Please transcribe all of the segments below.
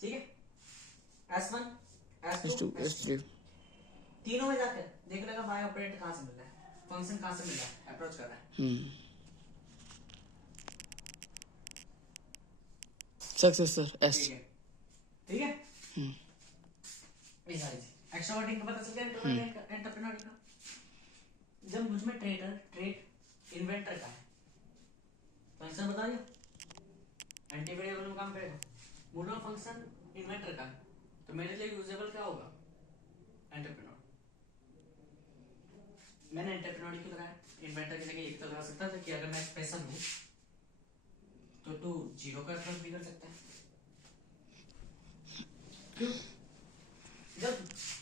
ठीक है, S1 S2 S2 S3 तीनों में जाकर देख लेगा बाय ऑपरेटर कहाँ से मिल रहा है, फंक्शन कहाँ से मिल रहा है, अप्रोच कर रहा है। Success sir S। ठीक है ये सारी चीज एक्स्ट्रोवर्टिंग का पता चल गया, इंट्रोवर्ट एंटरप्रेन्योर का। जब मुझ में ट्रेट इन्वेंटर का है, फंक्शन बता दिया, एंटी वेरिएबल में काम करेगा, मोडल फंक्शन इन्वेंटर का है, तो मेरे लिए यूजेबल क्या होगा, एंटरप्रेन्योर। मैंने एंटरप्रेन्योर क्यों लगाया, इन्वेंटर की जगह एक तो लगा सकता था कि अगर मैं एक्सप्रेशन हूं तो तू जीरो का अप्रोच भी कर सकता है। क्यों? जब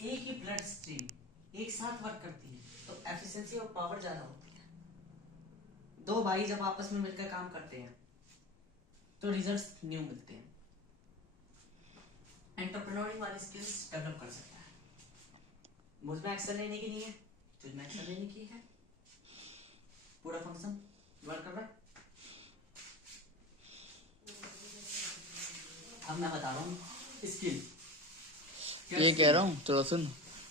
एक ही ब्लड स्ट्रीम एक साथ वर्क करती है तो एफिशिएंसी और पावर ज्यादा होती है। दो भाई जब आपस में मिलकर काम करते हैं तो रिजल्ट्स न्यू मिलते हैं। एंटरप्रेन्योरिंग वाली स्किल्स डेवलप कर सकता है। मुझ में एक्सेल लेने की नहीं है, तुझ में एक्सेल लेने की है, पूरा फंक्शन वर्क कर रहा है। अब मैं बता रहा हूँ स्किल, ये कह रहा हूँ थोड़ा सुन,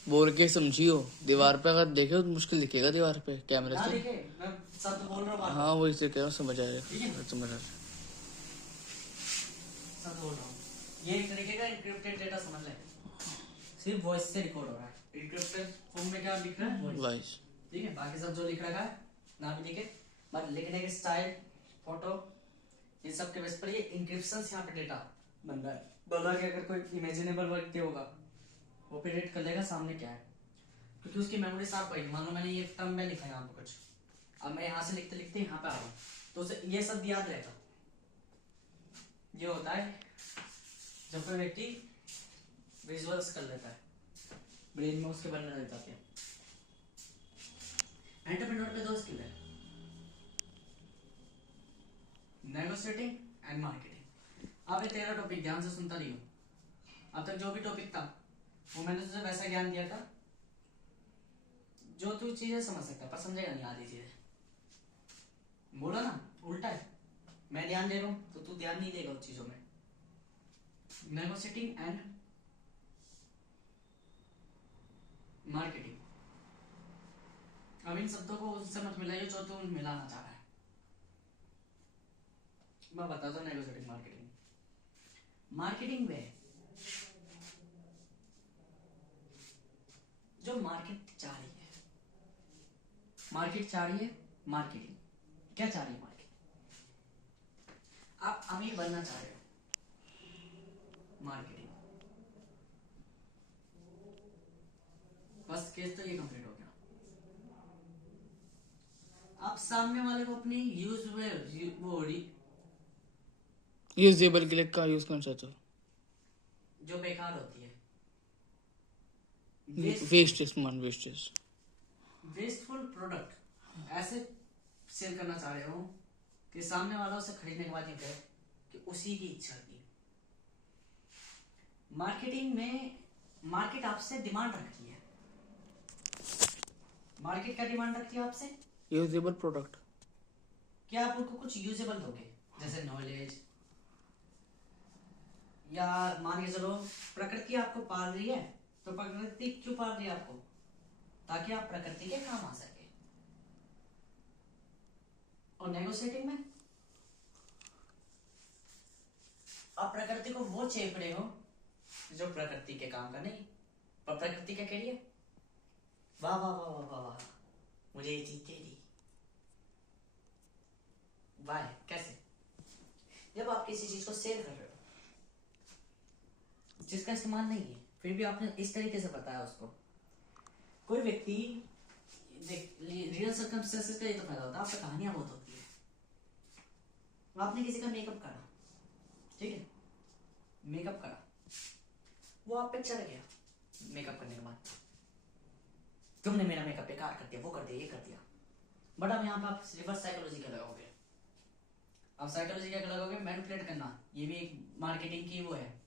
बोल के समझियो। दीवार पे अगर देखे तो मुश्किल दिखेगा दीवार पे कैमरे से। देखे मैं शब्द बोल रहा हूँ। हाँ वही से कह रहा हूँ, समझ आएगा, समझ आ रहा है। शब्द बोल रहा हूँ, ये एक तरीके का एन्क्रिप्टेड डेटा समझ ले, सिर्फ वॉइस से रिकॉर्ड हो रहा है। एन्क्रिप्टेड फॉर्म में क्या लिख रहा है, वॉइस। ठीक है, बाकी सब जो लिख रखा है ना भी लिखे, बट लिखने के स्टाइल, फोटो, इन सब के बेस पर ये इंक्रिप्शन यहाँ पे डेटा बन रहा है। बोला कि अगर कोई इमेजिनेबल व्यक्ति होगा वो प्रेडिक्ट कर लेगा सामने क्या है, क्योंकि उसकी मेमोरी शार्प है। मान लो मैंने ये टर्म में लिखा है यहाँ पे कुछ, अब मैं यहाँ से लिखते लिखते यहाँ पे आ रहा हूँ तो उसे ये सब याद रहेगा। ये होता है जब कोई व्यक्ति विजुअल्स कर लेता है, ब्रेन में उसके बनने लग जाते हैं। एंटरप्रेन्योर पे दो स्किल है, नेगोशिएटिंग एंड मार्केटिंग। अब ये तेरा टॉपिक ध्यान से सुनता रही हो। अब तक जो भी टॉपिक था वो मैंने तुझे वैसा ज्ञान दिया था जो तू चीजें समझ सकता है, पर समझेगा नहीं आधी चीजें। बोला ना उल्टा है, मैं ध्यान दे रहा हूं तो तू ध्यान नहीं देगा उस चीजों में। नेगोशिएटिंग एंड मार्केटिंग, अब इन शब्दों को उससे मत मिलाइए जो तू मिलाना चाह रहा है। मैं बताता हूँ नेगोशिएटिंग मार्केटिंग। मार्केटिंग में जो मार्केट चाह रही है, मार्केट चाह रही है, मार्केटिंग क्या चाह रही है, मार्केट आप अमीर बनना चाह रहे हो, मार्केटिंग। फर्स्ट केस तो ये कंप्लीट हो गया। आप सामने वाले को अपनी यूजेबल के लिए का यूज करना चाहते हो, जो बेकार होती है, वेस्टफुल प्रोडक्ट ऐसे सेल करना चाह रहे हो कि सामने वाला उसे खरीदने के बाद ये कहे कि उसी की इच्छा की। मार्केटिंग में मार्केट आपसे डिमांड रखती है। मार्केट क्या डिमांड रखती है आपसे, यूजेबल प्रोडक्ट। क्या आप उनको कुछ यूजेबल दोगे, जैसे नॉलेज, या मान के चलो प्रकृति आपको पाल रही है तो प्रकृति क्यों पाल रही है आपको, ताकि आप प्रकृति के काम आ सके। और नेगोशिएटिंग में आप प्रकृति को वो चेप रहे हो जो प्रकृति के काम का नहीं, पर प्रकृति क्या कह रही है, वाह वाह वाह वाह वाह वाह मुझे ये चीज चाहिए। वाह कैसे, जब आप किसी चीज को सेल कर रहे हो जिसका इस्तेमाल नहीं है, फिर भी आपने इस तरीके से बताया उसको। कोई व्यक्ति रियल सर्कमस्टेंसेस का ये तो फायदा होता है, आपसे कहानियां बहुत होती है। आपने किसी का मेकअप करा, ठीक है, मेकअप करा, वो आप पे चढ़ गया मेकअप करने के बाद, तुमने मेरा मेकअप बेकार कर दिया, वो कर दिया, ये कर दिया। बट अब यहाँ पे आप रिवर्स साइकोलॉजी क्या लगाओगे, आप साइकोलॉजी क्या लगाओगे, मैनिपुलेट करना, ये भी एक मार्केटिंग की वो है।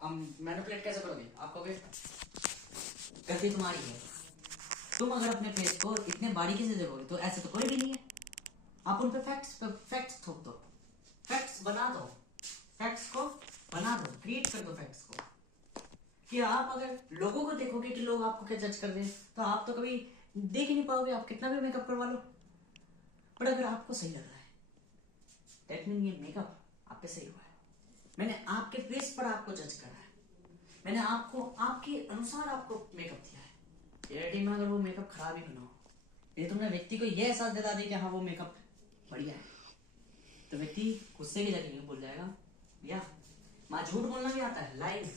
हम मैनिपुलेट कैसे करोगे, आप कहोगे गलती तुम्हारी है, तुम अगर अपने फेस को इतने बारीकी से देखोगे तो ऐसे तो कोई भी नहीं है, आप उन पे फैक्ट्स थोप दो। बना दो, फैक्ट्स को बना दो, क्रिएट कर दो फैक्ट्स को। कि आप अगर लोगों को देखोगे कि लोग आपको क्या जज कर रहे हैं, तो आप तो कभी देख ही नहीं पाओगे, आप कितना भी मेकअप करवा लो। बट अगर आपको सही लग रहा है, दैट मीन ये मेकअप आप पे सही हुआ है। मैंने आपके फेस पर आपको जज करा है, मैंने आपको आपके अनुसार आपको मेकअप दिया है। रियलिटी में अगर वो मेकअप खराब ही ना हो, ये तुमने व्यक्ति को ये एहसास दिला दी कि हाँ वो मेकअप बढ़िया है, तो व्यक्ति गुस्से की जगह बोल जाएगा भैया। माँ झूठ बोलना भी आता है, लाइज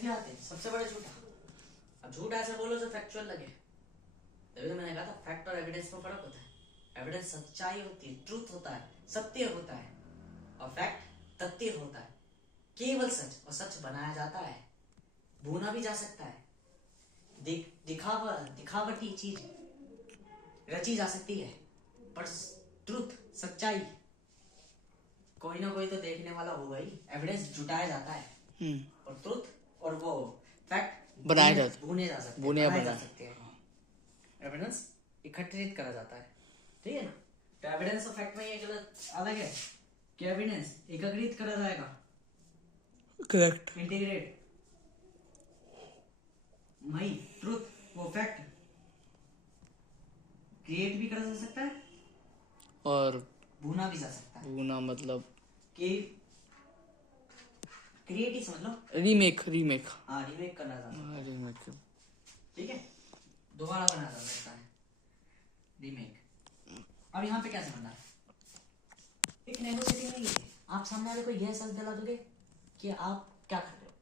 भी आते हैं, सबसे बड़ा झूठा। अब झूठ ऐसे बोलो जो फैक्चुअल लगे, तभी तो मैंने कहा था फैक्ट और एविडेंस में फर्क होता है। एविडेंस सच्चाई होती है, ट्रूथ होता है, सत्य होता है, और फैक्ट तथ्य होता है, केवल सच। और सच बनाया जाता है, भूना भी जा सकता है, दिखावटी चीज रची जा सकती है, पर ट्रूथ सच्चाई कोई ना कोई तो देखने वाला होगा ही। एविडेंस जुटाया जाता है और ट्रूथ और वो फैक्ट बनाया जाता है, भुने जा सकते हैं, बनाए जा सकते हैं। एविडेंस एकत्रित करा जाता है, ठीक है ना। तो एविडेंस और फैक्ट में ये गलत अलग है कि एविडेंस एकत्रित करा जाएगा, करेक्ट, इंटीग्रेट, वही ट्रूथ वो फैक्ट क्रिएट भी करा जा सकता है और भुना भी जा सकता है। भुना मतलब कि क्रिएट ही समझ लो, रीमेक। हाँ रीमेक करना जा सकता है, रीमेक, ठीक है, दोबारा बनाया जा सकता है, रीमेक। अब यहाँ पे क्या समझना है, एक नेगोशिएटिंग नहीं है। आप सामने वाले को यह एहसास दिला दोगे कि आप क्या कर रहे हो।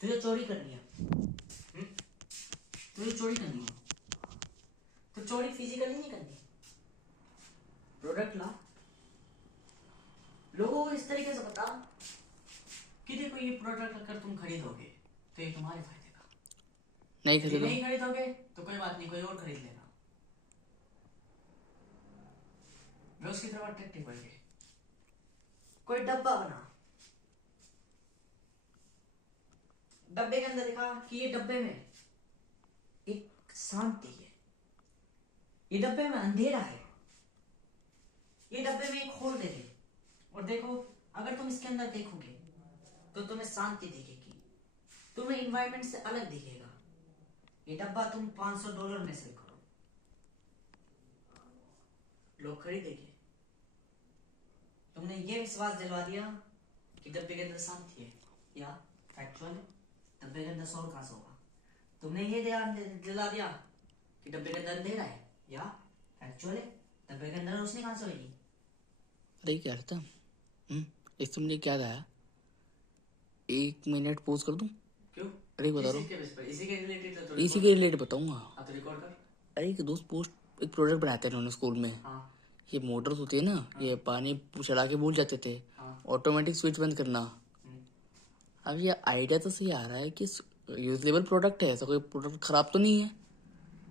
तुझे चोरी करनी है, तुझे चोरी करनी है, तो चोरी फिजिकली नहीं करनी, प्रोडक्ट ला, लोगों को इस तरीके से बता कि देखो ये प्रोडक्ट अगर तुम खरीदोगे तो ये तुम्हारे फायदे का, नहीं खरीदोगे तो कोई बात नहीं, कोई और खरीद लेगा। वे उसकी तरफ अट्रैक्टिव बढ़ेंगे। कोई डब्बा बना, डब्बे के अंदर दिखा कि ये डब्बे में एक शांति है, ये डब्बे में अंधेरा है, ये डब्बे में एक होल दे दे, और देखो अगर तुम इसके अंदर देखोगे तो तुम्हें शांति दिखेगी, तुम्हें इन्वायरमेंट से अलग दिखेगा। ये डब्बा तुम $500 में सेल करो, लोग खरीदेंगे। तुमने ये विश्वास दिलवा दिया कि डब्बे के अंदर शांति है, या फैक्चुअल है, डब्बे के अंदर शोर कहां से होगा। तुमने ये ध्यान दिला दिया कि डब्बे के अंदर अंधेरा है, या फैक्चुअल है, डब्बे के अंदर रोशनी कहां से होगी। अरे क्या था इस तुमने क्या था, 1 मिनट पोज कर दूं? क्यों? अरे बता रहा हूँ, इसी के रिलेटेड बताऊंगा। तो रिकॉर्ड कर। अरे एक दोस्त पोस्ट एक प्रोडक्ट बनाते हैं उन्होंने स्कूल में। हाँ। ये मोटर्स होती है ना, ये पानी चला के भूल जाते थे, ऑटोमेटिक स्विच बंद करना। अब ये आइडिया तो सही आ रहा है कि यूजेबल प्रोडक्ट है, ऐसा कोई प्रोडक्ट खराब तो नहीं है।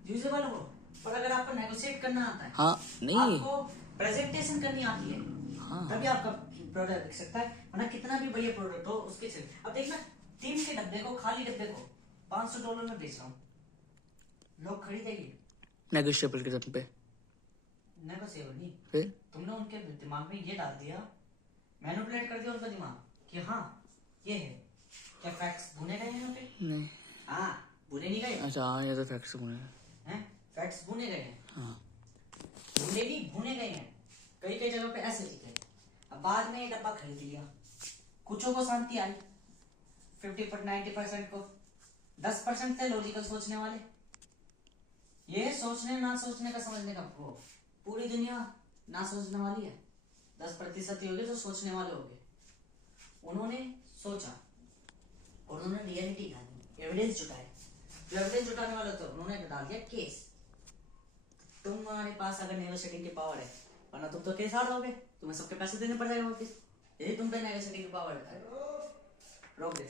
यूजेबल हो, पर अगर आपको नेगोशिएट करना आता है, हाँ नहीं, आपको प्रेजेंटेशन करनी आती है, हाँ तभी आपका प्रोडक्ट दिख सकता है। वरना कितना भी बढ़िया प्रोडक्ट हो उसके से। अब देखना, 3 के डब्बे को, खाली डब्बे को $500 में बेच रहा हूँ, लोग खरीदेंगे। नेगोशिएबल के दम पे, नेगोशिएबल नहीं, फिर तुमने उनके दिमाग में ये डाल दिया, मैनिपुलेट कर दिया उनका दिमाग कि हाँ ये है। क्या फैक्ट्स भुने गए हैं यहाँ पे? नहीं, हाँ भुने नहीं गए। अच्छा हाँ, ये तो फैक्ट्स हैं, फैक्ट्स भुने गए हैं, हाँ भुने नहीं भुने गए हैं। कई कई जगह पे ऐसे लिखे। अब बाद में ये डब्बा खरीद लिया, कुछों को शांति आई, 90% को, 10% थे लॉजिकल सोचने वाले। ये सोचने ना सोचने का समझने का वो, पूरी दुनिया ना सोचने वाली है, 10% ही होगे जो सोचने वाले होंगे। उन्होंने सोचा और उन्होंने रियलिटी डाली, एविडेंस जुटाए। जो एविडेंस जुटाने वाले थे उन्होंने डाल दिया केस। तुम्हारे पास अगर नेगोशिएटिंग की पावर है, वरना तुम तो केस हार दोगे, तुम्हें सबके पैसे देने पड़ जाएंगे वापस। यदि तुम पे नेगोशिएटिंग की पावर है, रोक दे।